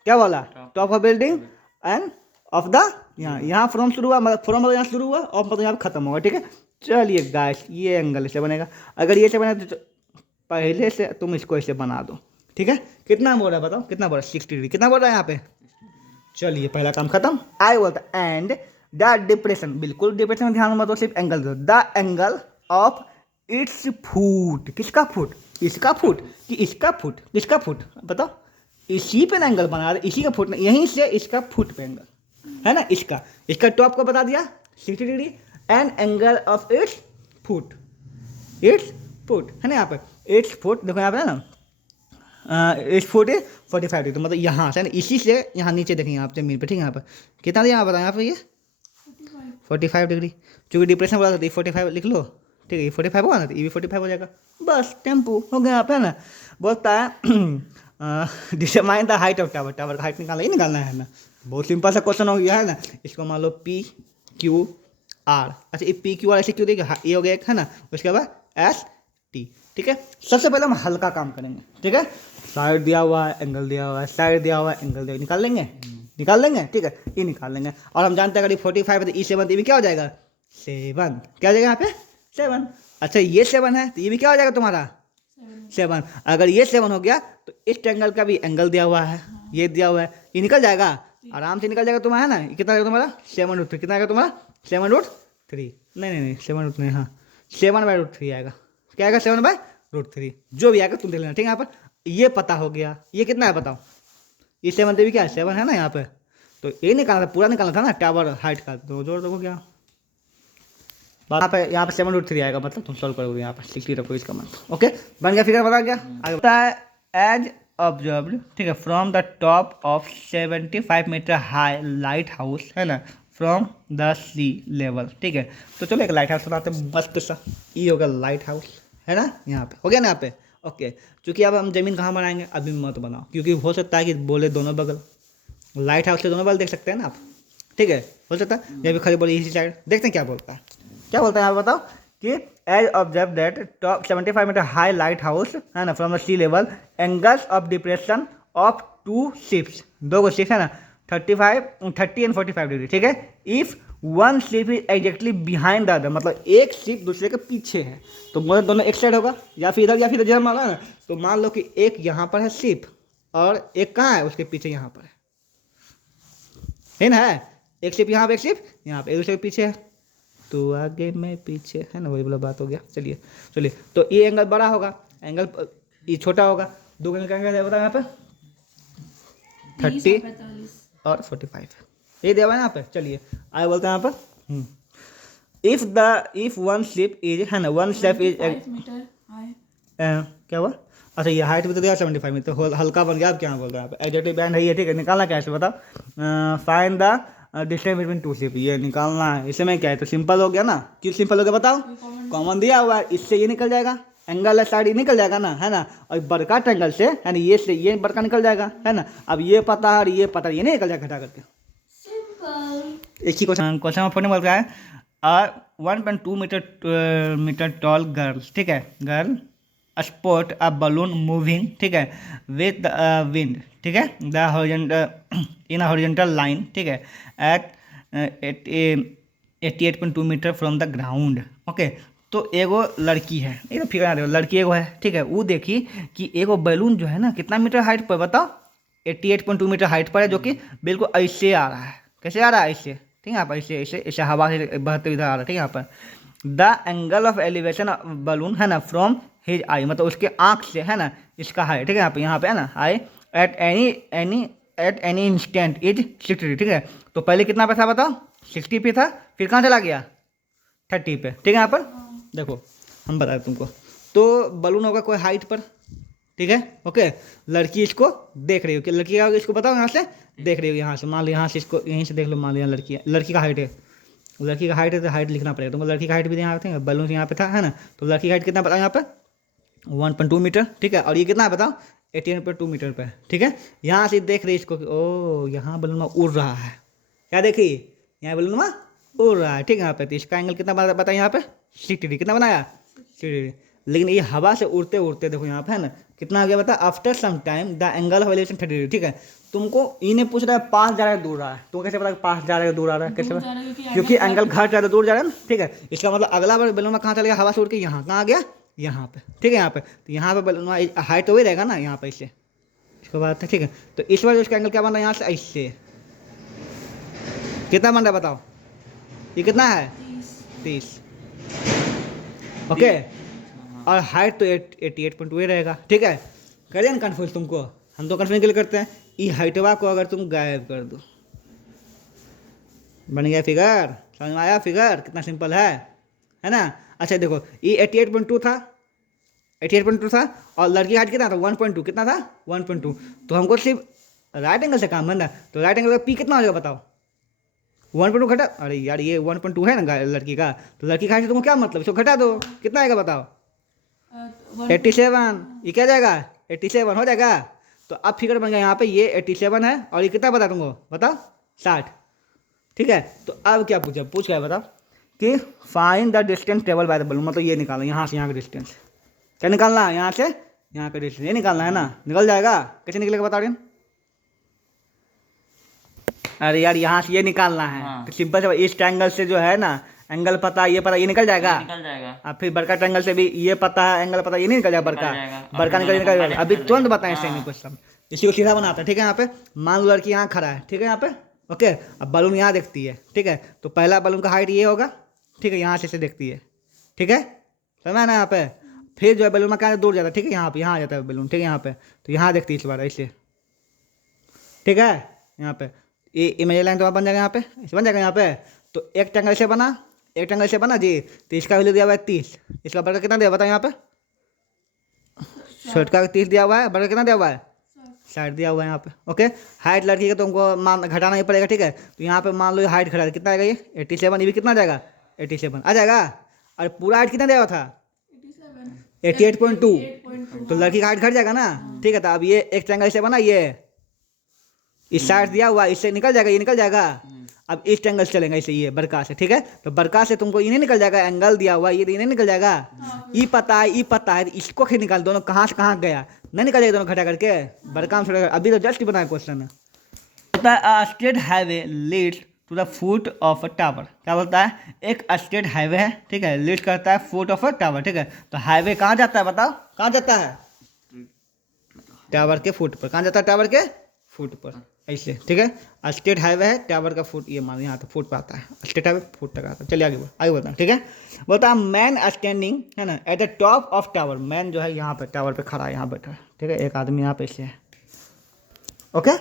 क्या बोला, top of building and of the, यहाँ फ्रॉम शुरू हुआ, मतलब फ्रॉम मतलब यहाँ शुरू हुआ, ऑफ मतलब यहाँ खत्म होगा, ठीक है। चलिए गाइस ये एंगल ऐसे बनेगा, अगर ये से बने तो पहले से तुम इसको ऐसे बना दो, ठीक है। कितना बोल रहा है बताओ, कितना बोल रहा है 60 डिग्री, कितना बोल रहा है यहाँ पे। चलिए पहला काम खत्म। आई बोलता है एंड द डिप्रेशन, बिल्कुल डिप्रेशन में ध्यान मत दो, सिर्फ एंगल दो, the angle of its foot, किसका फुट, इसका फुट कि इसका फुट, किसका फुट बताओ, इसी पे एंगल बना रहे, इसी का फुट, यहीं से इसका फुट पे एंगल है ना, इसका टॉप को बता दिया 60 degree and angle of its foot है ना, यहाँ पे इट्स फुट देखो यहाँ पे है ना, इट्स फुट इज 45 डिग्री, तो मतलब यहाँ से ना, इसी से यहाँ नीचे देखेंगे आप जमीन पे, ठीक है। यहाँ पर कितना दिया यहाँ बताओ, यहाँ पे ये 45 डिग्री, चूँकि डिप्रेशन बोला था 45 लिख लो, ठीक है। ये 45 होगा ना तो ये भी 45 हो जाएगा, बस टेम्पू हो गया यहाँ पे, है ना। बोलता है determine the height of tower, tower का हाइट निकालना है ना, बहुत सिंपल सा क्वेश्चन हो गया है ना। इसको मान लो पी क्यू आर, अच्छा ये पी क्यू आर ऐसे क्यों देगा, ये हो गया एक है ना, उसके बाद एस टी, ठीक है। सबसे पहले हम हल्का काम करेंगे, ठीक है। साइड दिया हुआ है, एंगल दिया हुआ है, साइड दिया हुआ है, एंगल दिया, निकाल लेंगे, ठीक है, ये निकाल लेंगे। और हम जानते हैं अगर ये 45 है तो ई 7 ये भी क्या हो जाएगा 7, क्या हो जाएगा यहाँ पे 7। अच्छा ये 7 है तो ये भी क्या हो जाएगा तुम्हारा 7। अगर ये 7 हो गया तो इस ट्रायंगल का भी एंगल दिया हुआ है, ये दिया हुआ है, ये निकल जाएगा, आराम से निकल जाएगा तुम्हारा, है ना। ये कितना आएगा तुम्हारा 7√3, कितना आएगा तुम्हारा 7√3, नहीं 7√3 नहीं, हाँ 7/√3 आएगा, क्या आएगा 7/√3, जो भी आएगा तुम देख लेना, ठीक है। यहाँ पर ये पता हो गया, ये कितना है बताओ, ये 7 भी क्या है 7 है ना यहाँ पे, तो ये निकालना था, पूरा निकालना था ना टावर हाइट का, तो जोड़ दो क्या यहाँ पे 7√3 आएगा, मतलब तुम सॉल्व करोगे यहाँ पर 60 रखो इसका मतलब, ओके बन गया, फिगर बता गया। आगे होता है एज ऑब्जर्व्ड, ठीक है, from the top of 75 metre high lighthouse, है ना, फ्रॉम द सी लेवल, ठीक है। तो चलो एक लाइट हाउस बनाते हैं मस्त सा, ये होगा लाइट हाउस, है ना, यहाँ पे हो गया ना यहाँ पे, ओके। चूँकि अब हम जमीन कहाँ बनाएंगे, अभी मत बनाओ, क्योंकि हो सकता है कि बोले दोनों बगल, लाइट हाउस से दोनों बगल देख सकते हैं ना आप, ठीक है, हो सकता है ये भी खाली बोले इसी साइड, देखते हैं क्या बोलता है, क्या बोलता है यहाँ पे बताओ कि as observe that top 75 metre high lighthouse, है ना, from the sea level, angles of depression of 2 ships, 2 ships है ना, 30 एंड 45 डिग्री, ठीक है। If one ship is exactly behind the other, मतलब एक शिप दूसरे के पीछे है, तो मतलब दोनों एक साइड होगा, या फिर इधर या फिर इधर मान लो ना, तो मान लो कि एक यहाँ पर है शिप और एक कहाँ है उसके पीछे यहाँ पर है ना, है एक शिप यहाँ पे, एक शिप यहाँ पे, एक दूसरे के पीछे है, तो आगे में पीछे, है ना, वही वाला बात हो गया। चलिए तो ये एंगल बड़ा होगा, एंगल ये छोटा होगा, दो एंगल क्या बताओ यहाँ पे 30 और 45, ये दिया हुआ है यहाँ पे। चलिए आगे बोलते हैं यहाँ पर इफ वन स्लिप इज है ना, one slip is 5 metre high. क्या हुआ? अच्छा ये हाइट भी तो दिया 75 मीटर, हल्का बन गया। आप क्या बोल रहे हैं? आप एडजेक्टिव बैंड है ये, ठीक है। निकालना कैसे बताओ? Find the distance between two slip, ये निकालना है। इसमें क्या है? तो सिंपल हो गया ना। क्यों सिंपल हो गया बताओ? कॉमन दिया हुआ है, इससे ये निकल जाएगा, एंगल साइड ये निकल जाएगा ना, है ना। और बड़का ट्रायंगल से है ना, ये से ये बड़का निकल जाएगा, है ना। अब ये पता है और ये पता है, ये नहीं निकल जाएगा घटा करके। एक ही क्वेश्चन में फोन बोल रहा है 1.2 मीटर टॉल गर्ल, ठीक है, girl spot a balloon moving, ठीक है, विद विंड, ठीक है, the horizontal in horizontal line, ठीक है, at 88.2 metre from the ground. Okay, तो एगो लड़की है, ये तो फिगर आ रही है, लड़की एगो है, ठीक है। वो देखी कि एगो बैलून जो है ना कितना मीटर हाइट पर बताओ? 88.2 मीटर हाइट पर है, जो कि बिल्कुल ऐसे आ रहा है। कैसे आ रहा है? ऐसे, ठीक है। यहाँ पर ऐसे ऐसे ऐसे हवा से बहते इधर आ रहा है, ठीक है। यहाँ पर the angle of elevation balloon है ना फ्रॉम हिज आई, मतलब उसके आँख से, है ना, इसका हाई, ठीक है। यहाँ पे है ना high at any instant is 60, ठीक है। तो पहले कितना पे था बताओ? 60 पे था, फिर कहाँ चला गया? 30 पे, ठीक है। यहाँ पर देखो हम बता दें तुमको, तो बलून होगा कोई हाइट पर, ठीक है। ओके, लड़की इसको देख रही हो, कि लड़की क्या होगी इसको बताओ? यहाँ से देख रही हो, यहाँ से मान लो, यहाँ से इसको यहीं से देख लो, मान लो यहाँ लड़की है, लड़की का हाइट है, लड़की का हाइट है तो हाइट लिखना पड़ेगा तुमको। लड़की का हाइट भी यहाँ पे बलून यहाँ पे था, है ना। तो लड़की का हाइट कितना बताओ? यहाँ पे 1.2 मीटर, ठीक है। और ये कितना है बताओ? 88.2 मीटर पे, ठीक है। यहाँ से देख रही इसको, ओ यहाँ बलून उड़ रहा है, क्या देखी? यहाँ बलून उड़ रहा है, ठीक है। यहाँ पे तो इसका एंगल कितना बता यहाँ पे? 60 डिग्री। कितना बनाया? 60 डिग्री। लेकिन ये हवा से उड़ते उड़ते देखो यहाँ पे, है ना, कितना आ गया बता? After some time the angle of elevation 30 degree, ठीक है। तुमको इन्हें पूछ रहा है पास जा रहा है दूर रहा है, तुमको कैसे पता पास जा रहा है दूर आ रहा है? कैसे पता? क्योंकि एंगल घट रहा है तो दूर जा रहा है ना, ठीक है। इसका मतलब अगला बार बलून कहाँ चला गया? हवा से उड़ के यहाँ कहाँ आ गया? यहाँ पे, ठीक है। यहाँ पे तो यहाँ पे बलून हाइट तो वही रहेगा ना, यहाँ पे इससे, इसके बाद, ठीक है। तो इस बार उसका एंगल क्या बन रहा है? यहाँ से ऐसे कितना बन रहा है बताओ? ये कितना है? 30, ओके। और हाइट तो 88.2 रहेगा, ठीक है। करिए ना कन्फ्यूज तुमको, हम तो कन्फ्यूज के लिए करते हैं। ई हाइटवा को अगर तुम गायब कर दो, बन गया फिगर। समझ में आया फिगर कितना सिंपल है ना। अच्छा देखो, ये 88.2 था, 88.2 था, और लड़की हाइट कितना था? 1.2, कितना था? 1.2। तो हमको सिर्फ राइट एंगल से काम बनना, तो राइट एंगल का पी कितना हो जाएगा बताओ? 1.2 घटा, अरे यार ये 1.2 है ना लड़की का, तो लड़की का हाइट तुमको क्या मतलब? इसको घटा दो, कितना आएगा बताओ? 87। ये क्या जाएगा? 87 हो जाएगा। तो अब फिगर बन गया यहाँ पे, ये 87 है, और ये कितना बता तुमको बताओ? 60, ठीक है। तो अब क्या पूछा? पूछ क्या है बताओ? कि find the distance travel by the balloon, मतलब ये निकालना यहाँ से यहाँ का डिस्टेंस। क्या निकालना है? यहाँ से यहाँ का डिस्टेंस, ये निकालना है ना। निकल जाएगा, कैसे निकलेगा बता रहे हैं? अरे यार यहाँ से ये निकालना है। हाँ। तो सिंपल से इस ट्रायंगल से जो है ना एंगल पता, ये पता, ये निकल जाएगा। निकल जाएगा। अब फिर बड़का ट्रायंगल से भी ये पता है, एंगल पता, ये नहीं निकल जाएगा बड़का, बड़का निकल जाएगा। अभी तुरंत बताएं सेम क्वेश्चन, इसी को सीधा बनाता है, ठीक है। यहाँ पे मान लो लड़की यहाँ खड़ा है, ठीक है, यहाँ पे, ओके। अब बलून यहाँ देखती है, ठीक है। तो पहला बलून का हाइट ये होगा, ठीक है, यहाँ से देखती है, ठीक है, समझ ना यहाँ पे। फिर जो है बलून में क्या दूर जाता है, ठीक है, यहाँ पे, यहाँ आ जाता है बलून, ठीक है, यहाँ पे। तो यहाँ देखती है इस बार ऐसे, ठीक है। यहाँ पे ये इमेज लाइन तो बन जाएगा, यहाँ पे ऐसे बन जाएगा यहाँ पे। तो एक ट्रायंगल से बना, एक ट्रायंगल से बना जी। तो इसका वैल्यू दिया हुआ है 30, इसका बड़ा कितना दिया बताओ? यहाँ पे शॉर्ट का 30 दिया हुआ है, बड़ा कितना दिया हुआ है? 60 दिया हुआ है यहाँ पे, ओके। हाइट लड़की का तुमको मान घटाना ही पड़ेगा, ठीक है। तो यहाँ पे मान लो हाइट घटा, कितना आएगा? ये 87, ये भी कितना जाएगा? 87 आ जाएगा। और पूरा हाइट कितना दिया हुआ था? 88.2। तो लड़की का हाइट घट जाएगा ना, ठीक है। तो अब ये एक ट्रायंगल से बना, ये इस साइड दिया हुआ, इससे निकल जाएगा, ये निकल जाएगा। अब इस ट्रायंगल से चलेंगे इसे, ये बरका से, ठीक है। तो बरका से तुमको इन्हें निकल जाएगा, एंगल दिया हुआ ये इन्हें निकल जाएगा। ई पता है, ई पता है, इसको फिर निकाल, दोनों कहाँ से कहाँ गया, नहीं निकल जाएगा दोनों घटा करके, बरका में छोड़ेगा। अभी तो जस्ट बनाया question. Straight highway leads to the foot of a tower. क्या बोलता है? एक स्ट्रेट हाईवे है, ठीक है, लीड करता है फुट ऑफ अ टावर, ठीक है। तो हाईवे कहाँ जाता है बताओ? कहाँ जाता है? टावर के फुट पर। कहाँ जाता है? टावर के फुट पर, ऐसे, ठीक है। स्टेट हाईवे है, टावर का फुट, ये मान यहाँ तो फुट पर आता है, स्टेट हाईवे फुट तक आता है। चलिए आगे बोलता हूँ, ठीक है। बोलता है मैन स्टैंडिंग, है ना, eight the top of tower. Man जो है यहाँ पे टावर पे खड़ा है, यहाँ बैठा है, ठीक है। एक आदमी यहाँ पे ऐसे है, ओके,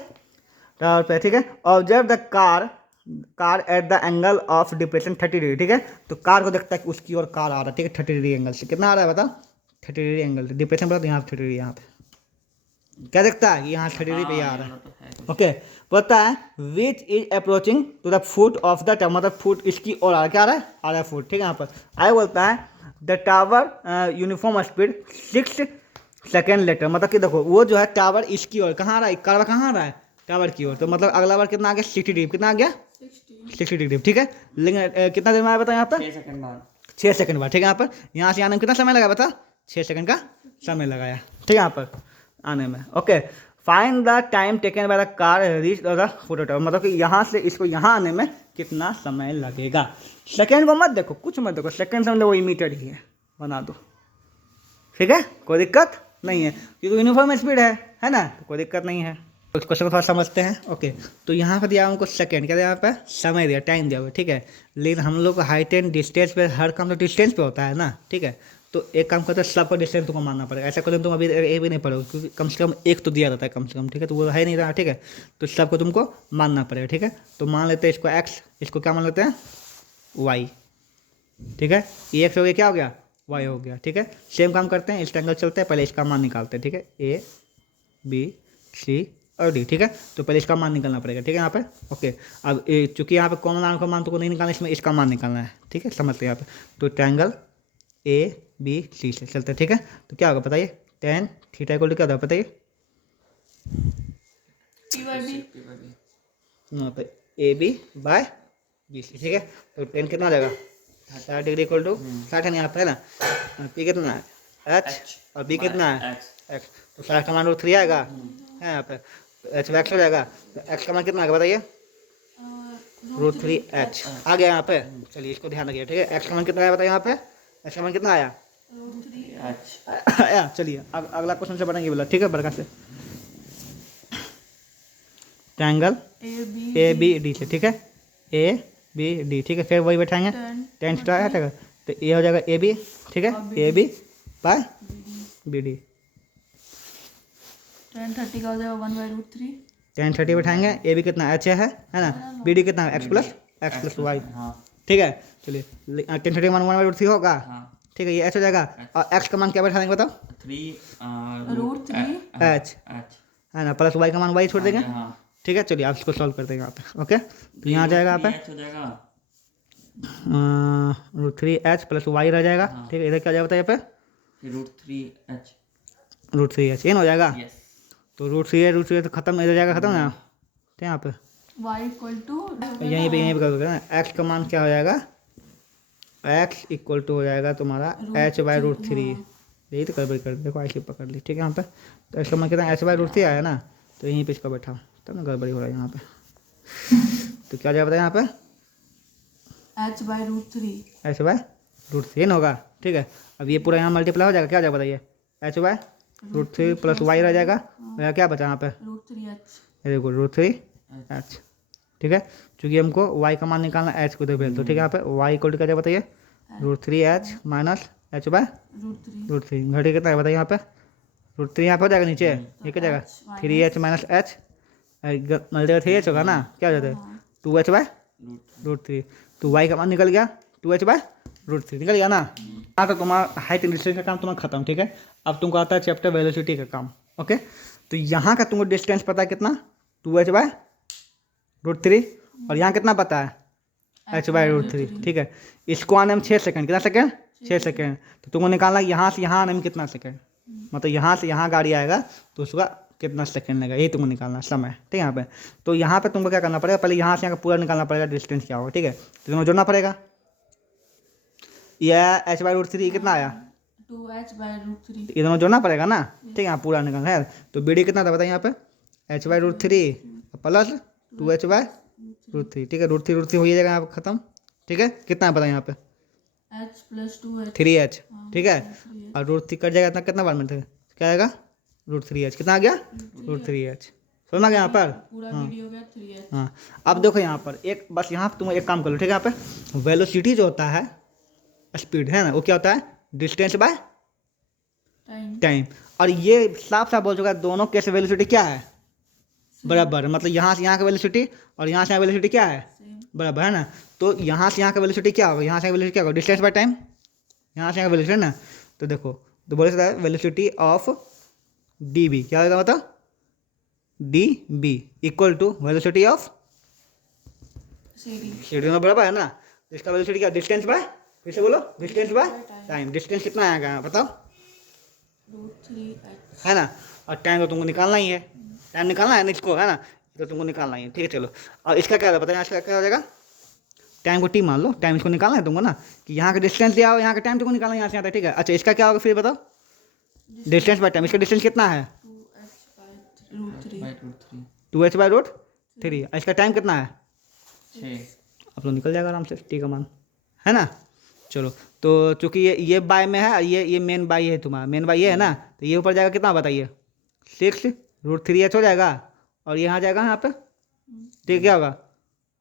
टावर पे, ठीक है। Observe the car car at the angle of depression 30 degree, ठीक है। तो कार को देखता है कि उसकी ओर कार आ रहा है, ठीक है, 30 डिग्री एंगल से। कितना आ रहा है बता, 30 डिग्री एंगल से। डिप्रेशन बोला तो यहाँ 30 डिग्री, यहाँ पे क्या देखता है कि यहाँ 30 डिग्री पे ये आ रहा है। ओके, बोलता है which is approaching to the foot of the tower, मतलब फुट इसकी ओर आ रहा है, क्या आ रहा है, आ रहा है फुट, ठीक है। यहाँ पर आई बोलता है the tower uniform speed 6 second later, मतलब कि देखो वो जो है टावर इसकी ओर कहाँ आ रहा है, कार कहाँ आ रहा है, टावर की ओर। तो मतलब अगला बार कितना आ गया, 60 डिग्री, कितना आ गया 60 डिग्री, ठीक है। लेकिन कितना देर में आया बता यहाँ पर, 6 सेकंड बाद। 6 सेकंड बाद, ठीक है। यहाँ पर यहाँ से आने में कितना समय लगा बता, 6 सेकंड का समय लगाया, ठीक है, यहाँ पर आने में। Okay, find the time taken by the car reach the photo tower, मतलब कि यहाँ से इसको यहाँ आने में कितना समय लगेगा। सेकंड को मत देखो, कुछ मत देखो, सेकंड समझ लो वही मीटर ही है, बना दो, ठीक है, कोई दिक्कत नहीं है, क्योंकि यूनिफॉर्म स्पीड है ना, तो कोई दिक्कत नहीं है। उस क्वेश्चन को थोड़ा समझते हैं। ओके, तो यहाँ पर दिया उनको सेकंड, क्या दिया यहाँ पे, समय दिया, टाइम दिया हुआ, ठीक है। लेकिन हम लोग हाइट एंड डिस्टेंस पे हर काम तो डिस्टेंस पे होता है ना, ठीक है। तो एक काम करते हैं, सबको डिस्टेंस तुमको मानना पड़ेगा। ऐसा क्वेश्चन तुम अभी ये भी नहीं पढ़ोगे, क्योंकि कम से कम एक तो दिया रहता है कम से कम, ठीक है, तो वो है नहीं रहा, ठीक है। तो सबको तुमको मानना पड़ेगा, ठीक है। तो मान लेते हैं इसको एक्स, इसको क्या मान लेते हैं, वाई, ठीक है। ये एक्स हो गया, क्या हो गया, वाई हो गया, ठीक है। सेम काम करते हैं, इस ट्रायंगल चलते हैं, पहले इसका मान निकालते हैं, ठीक है, ए बी सी और डी, ठीक है। तो पहले इसका मान निकालना पड़ेगा, ठीक है, यहाँ पे। ओके, अब चूंकि यहाँ पे कॉमन आर्म का मान तो नहीं निकालना, इसमें इसका मान निकालना है, ठीक है, समझते हैं यहाँ पे। तो ट्रायंगल ए बी सी से चलते हैं, ठीक है। तो क्या होगा बताइए, tan थीटा इक्वल टू क्या होगा बताइए, तो A B by B C, ठीक है। तो tan कितना आ जाएगा, 60 डिग्री इक्वल टू 60 है यहाँ पे, है ना। पी कितना है एच और बी कितना है एक्स, तो 60 का मान √3 आएगा, है यहाँ पे। तो एच एक्स हो जाएगा, तो एक्स का मान कितना आएगा बताइए, √3h आ गया यहाँ पे। चलिए इसको ध्यान रखिए, ठीक है। एक्स का मान कितना आया बताइए यहाँ पे, एक्स का मान कितना आया, आया। चलिए अगला क्वेश्चन से बनाएंगे बोला, ठीक है, बड़का से ट्रायंगल ए बी डी से, ठीक है, ए बी डी, ठीक है। फिर वही बैठाएंगे, tan थीटा आ जाएगा, तो ये हो जाएगा ए बी, ठीक है, A B by B D. tan 30 का हो जाएगा 1/√3। tan 30 बैठाएंगे, ए बी कितना एच है ना, बी डी कितना एक्स प्लस वाई, ठीक है। चलिए tan 30 का मान 1/√3 होगा, ठीक है, ये एच हो जाएगा। और एक्स का मान क्या बैठा देंगे बताओ, 3 एच, है ना, प्लस वाई का मान वाई छोड़ देंगे, ठीक है। चलिए आप इसको सॉल्व कर देंगे यहाँ पे। ओके, तो यहाँ जाएगा यहाँ पे √3h प्लस वाई रह जाएगा, ठीक है। इधर क्या जाएगा यहाँ पे, √3h ये हो जाएगा। तो √3 तो खत्म, इधर जाएगा खत्म ना, ठीक है। यहाँ पे y इक्वल टू यहीं पे कर दोगे ना, एक्स का मान क्या हो जाएगा, एक्स इक्वल टू हो जाएगा तुम्हारा h/√3, यही तो गड़बड़ी कर, देखो ऐसे पकड़ ली, ठीक है। यहाँ पे तो इसका मान कितना h/√3 आया ना, तो यहीं पे इसका बैठा, तब ना गड़बड़ी हो रहा है यहाँ पे। तो क्या जाएगा यहाँ पे, h/√3 होगा, ठीक है। अब ये पूरा यहाँ मल्टीप्लाई हो जाएगा, क्या हो जाएगा बताइए, h/√3 प्लस वाई रह जाएगा, क्या बचा यहाँ पे, देखो √3h, ठीक है। चूँकि हमको y का मान निकालना, h को इधर भेज दो, ठीक है। यहाँ पे y इक्वल टू क्या जाएगा बताइए, √3h माइनस h/√3, घटी कितना है बताइए यहाँ पे, √3 यहाँ पे हो जाएगा नीचे, ये क्या जाएगा 3h minus h, multiply 3h होगा ना, क्या हो जाता है 2h/√3। तो y का मान निकल गया 2h/√3 निकल गया ना। हाँ, तो तुम्हारा हाइट एंड डिस्टेंस का काम तुम्हारा खत्म, ठीक है। अब तुमको आता है चैप्टर वेलोसिटी का काम। ओके, तो यहाँ का तुमको डिस्टेंस पता है कितना, 2h/√3, और यहाँ कितना पता है h/√3, ठीक है। इसको आने में 6 सेकंड, कितना सेकंड, 6 सेकंड। तो तुमको निकालना यहाँ से यहाँ आने में कितना सेकंड, मतलब यहाँ से यहाँ गाड़ी आएगा तो उसका कितना सेकंड लगेगा, यही तुमको निकालना समय, ठीक है। यहाँ पे तो यहाँ पे तुमको क्या करना पड़ेगा, पहले यहाँ से यहाँ का पूरा निकालना पड़ेगा डिस्टेंस क्या होगा, ठीक है। तो तुमको जोड़ना पड़ेगा, यह h/√3 कितना आया 2h/√3, ये दोनों जोड़ना पड़ेगा ना, ठीक है। यहाँ पूरा निकालना है, तो बी डी कितना था बताइए यहाँ पे, h/√3 प्लस 2h/√3, ठीक है। √3 हो जाएगा यहाँ पे खत्म, ठीक है। कितना है बताइए यहाँ पे h प्लस 2h 3h, ठीक है। और √3 कट जाएगा, इतना कितना बार मिनट क्या आएगा, √3h कितना आ गया, √3h, समझ गया यहाँ पर। पूरा वीडियो गया 3h। हाँ, अब देखो यहाँ पर एक बस यहाँ तुम एक काम कर लो, ठीक है। यहाँ पे वेलोसिटी जो होता है, स्पीड है ना, वो क्या होता है डिस्टेंस बाय टाइम। और ये साफ साफ बोल चुका है, दोनों केस वेलोसिटी क्या है बराबर, मतलब यहाँ से यहाँ का वेलोसिटी और यहाँ से यहाँ वेलोसिटी क्या है, सेम। बराबर है ना। तो यहाँ से यहाँ का वेलोसिटी क्या होगा, यहाँ से वेलोसिटी क्या होगा, डिस्टेंस बाय टाइम, यहाँ से यहाँ का वेलोसिटी है ना। तो देखो, तो बोले सकता है वेलोसिटी ऑफ डी बी क्या होगा, मतलब D B equal to velocity of CD। C D, बराबर है ना। तो इसका वेलोसिटी क्या, डिस्टेंस बाय, फिर से बोलो, डिस्टेंस बाय टाइम। डिस्टेंस कितना आएगा बताओ, √3h। है ना। और टाइम तो तुमको निकालना ही है, टाइम निकालना है ना इसको, है ना, तो तुमको निकालना ही है, ठीक है। चलो, और इसका क्या होगा बताइए, इसका क्या हो जाएगा, टाइम को टी मान लो, टाइम इसको निकालना है तुमको ना, कि यहाँ का डिस्टेंस दिया हो, यहाँ का टाइम तुमको निकालना है यहाँ से यहाँ तक, ठीक है। अच्छा, इसका क्या होगा फिर बताओ, डिस्टेंस बाय टाइम। इसका डिस्टेंस कितना है, 2h/√3। By root 3 2h/√3। इसका टाइम कितना है, 6 आप लोग निकल जाएगा आराम से, टी का मान, है ना। चलो, तो चूंकि ये बाय में है और ये मेन बाय है, तुम्हारा मेन बाय ये है ना, तो ये ऊपर जाएगा कितना बताइए, 6√3h हो जाएगा, और यहाँ जाएगा यहाँ पे, ठीक, क्या होगा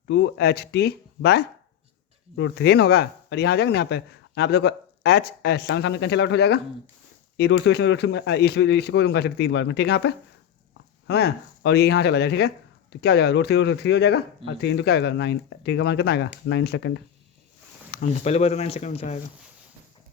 2HT/√3 होगा, और यहाँ जाएगा ना यहाँ पे, देखो एच एस सामने सामने कैंसिल आउट हो जाएगा, ये रूट से इसको तुम कर सकते 3 बार में, ठीक है यहाँ पे, है ना। और ये यहाँ चला जाए, ठीक है। तो क्या हो जाएगा, √3 हो जाएगा, और 3 तो क्या आएगा 9, ठीक है, मान कितना आएगा 9 सेकंड। हम तो पहले बोले 9 सेकंड में आएगा।